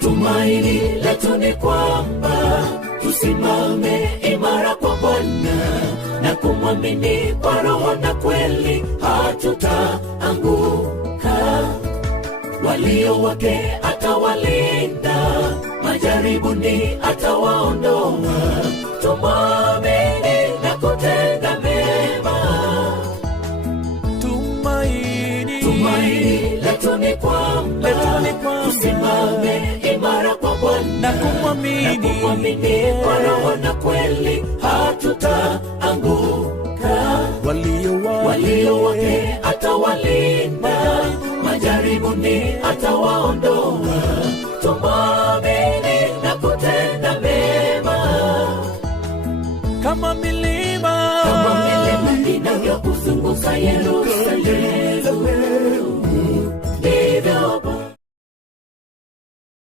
Tumaini letu ni kwamba tusimame imara kwa Bwana na kumwamini kwa roho na kweli, hatutaanguka. Walio wake atawalinda, majaribuni atawaondoa. Tumwamini na kutenda mema. Tumaini letu ni kwamba tusimame imara kwa Bwana na kumwamini kwa roho na kweli, hatutaanguka. Walio wake atawalinda, majaribuni atawaondoa. Tumwamini na kutenda mema. Kama milima inavyokuzunguka Yerusalemu,